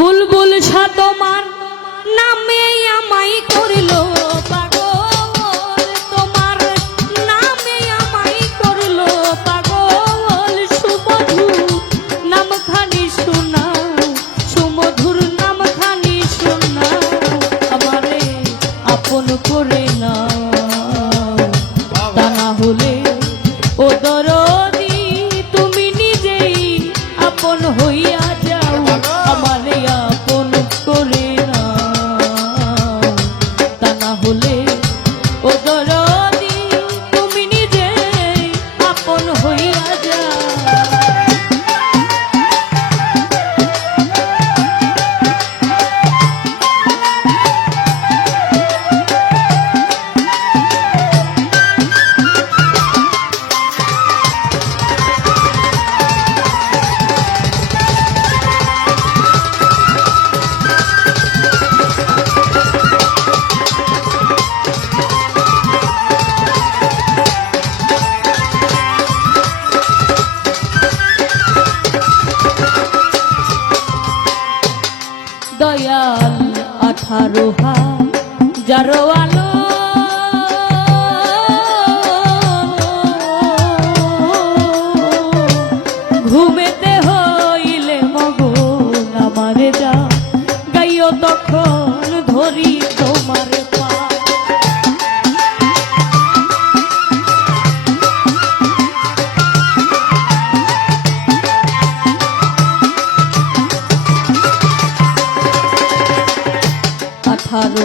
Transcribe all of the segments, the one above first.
বুলবুল সাতমার নামে আমায় করল। দয়াল আঠারো হা যারোয়াল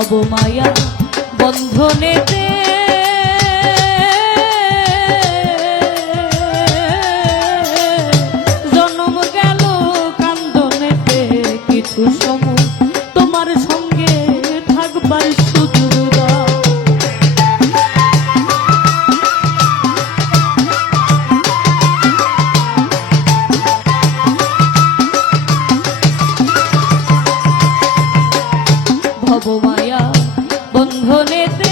নবমায়া বন্ধনেতে भोमाया नेत्र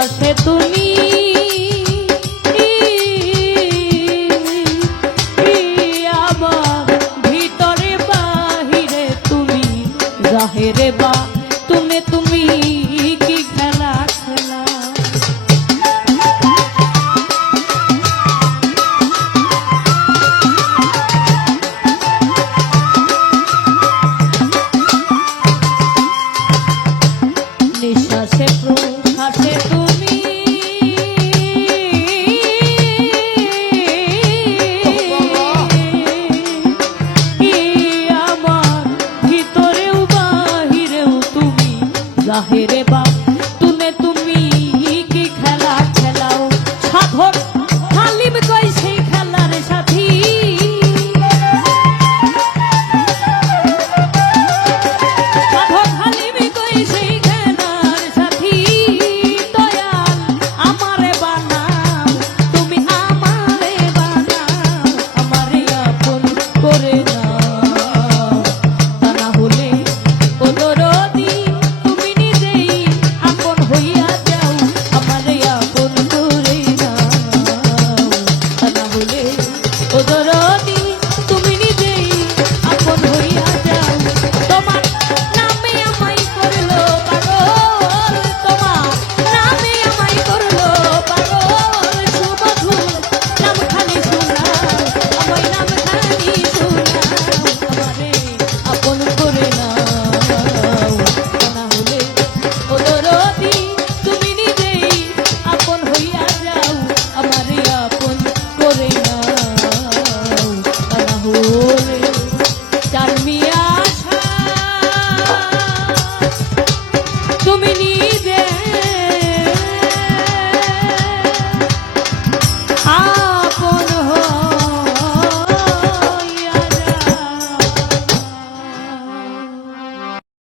প্রশ্বাসে তুমি